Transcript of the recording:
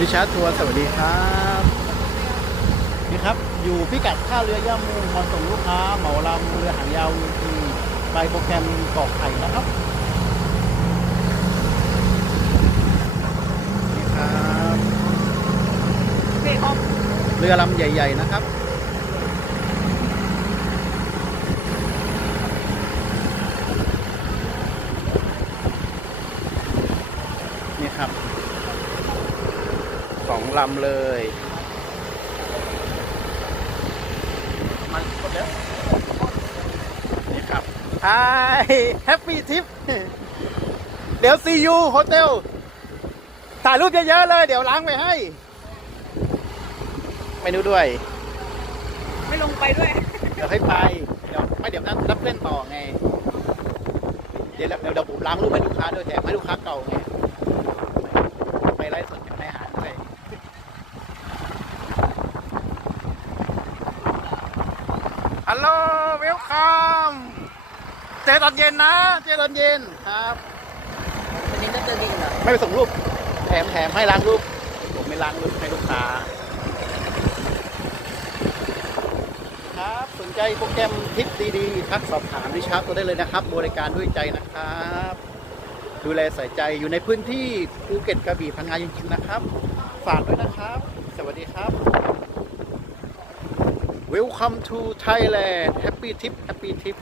พิชาร์ทัวร์สวัสดีครับนี่ครับ อยู่พิกัดท่าเรือย่ามูมาส่งลูกค้าเหมาลำเรือหางยาวทีไปโปรแกรมเกาะไข่นะครับนี่ครับเรือลำใหญ่ ๆ นะครับนี่ครับ สองลำเลย มันหมดแล้วนี่ครับ Hi Happy Trip เดี๋ยว see you Hotel ถ่ายรูปเยอะๆเลย เดี๋ยวล้างไปให้ ไม่ดูด้วย ไม่ลงไปด้วย เดี๋ยวให้ไป เดี๋ยวไม่เดี๋ยวนั้นรับเล่นต่อไงเดี๋ยวเดี๋ยวเดี๋ยวผมล้างรูปให้ลูกค้าด้วยแถมให้ลูกค้าเก่าไง ไปไล่สดกับนายหารด้วย ฮัลโหลเวลคัมเจอตอนเย็นนะ เจอตอนเย็นครับวันนี้จะเจอกันอีกเหรอไม่ไปส่งรูป แถมแถมให้ล้างรูป ผมไม่ล้างรูปให้ลูกค้า ครับ สนใจโปรแกรมทริปดีๆทักสอบถามดิชาร์ตัวได้เลยนะครับ บริการด้วยใจนะครับ ดูแลใส่ใจอยู่ในพื้นที่ภูเก็ตกระบี่พังงาจริงๆนะครับ ฝากด้วยนะครับ สวัสดีครับ Welcome to Thailand Happy Tip Happy Tip